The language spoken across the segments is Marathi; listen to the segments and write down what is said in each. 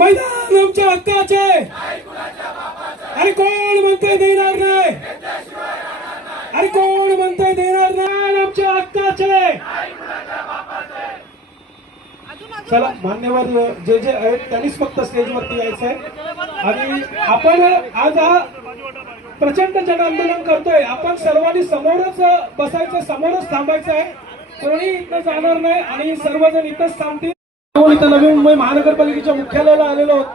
मैदान आमच्या हक्काचे. अरे कोण म्हणतोय देणार नाही? अरे कोण म्हणतोय देणार नाही आमच्या हक्काचे? चला मान्यवर जे जे आहेत त्यांनीच फक्त स्टेजवरती यायचंय. आणि आपण आज हा प्रचंड जन आंदोलन करतोय. आपण सर्वांनी समोरच बसायचं समोरच थांबायचं आहे. कोणी इथं जाणार नाही आणि सर्वजण इथंच थांबतील. इथं नवी मुंबई महानगरपालिकेच्या मुख्यालयाला आलेलो आहोत.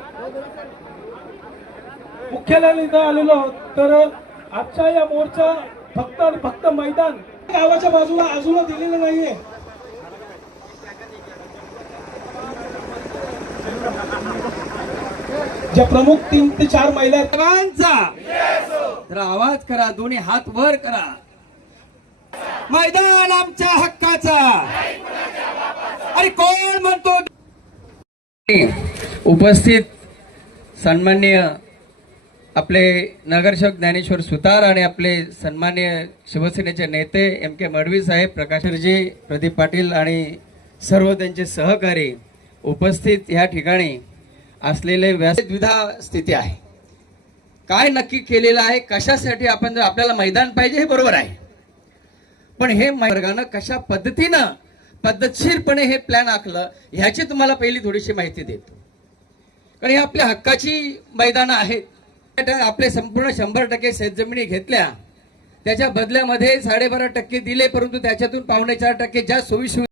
मुख्यालयाला इथं आलेलो आहोत. तर आजचा या मोर्चा फक्त आणि फक्त मैदान. गावाच्या बाजूला बाजूला दिलेलं नाहीये. ज्या प्रमुख तीन ते चार महिला आहेत, तर आवाज करा दोन्ही हात वर करा. मैदान आमच्या हक्काचा. अरे कोण उपस्थित सन्मान्य आपले नगरसेवक ज्ञानेश्वर सुतार आणि आपले सन्मान्य शिवसेनेचे नेते एम के मडवी साहेब प्रकाशरजी प्रदीप पाटील आणि सर्व त्यांचे सहकारी उपस्थित या ठिकाणी असलेले व्यास द्विधा स्थिती आहे. काय नक्की केलेलं आहे? कशासाठी आपण जर आपल्याला मैदान पाहिजे हे बरोबर आहे. पण हे वर्गानं कशा पद्धतीनं पद्धतशीरपणे हे प्लॅन आखलं ह्याची तुम्हाला पहिली थोडीशी माहिती देतो. कारण हे आपल्या हक्काची मैदानं आहेत. आपले संपूर्ण शंभर टक्के शेतजमिनी घेतल्या. त्याच्या बदल्यामध्ये साडेबारा टक्के दिले परंतु त्याच्यातून पावणे चार टक्के ज्या सोयी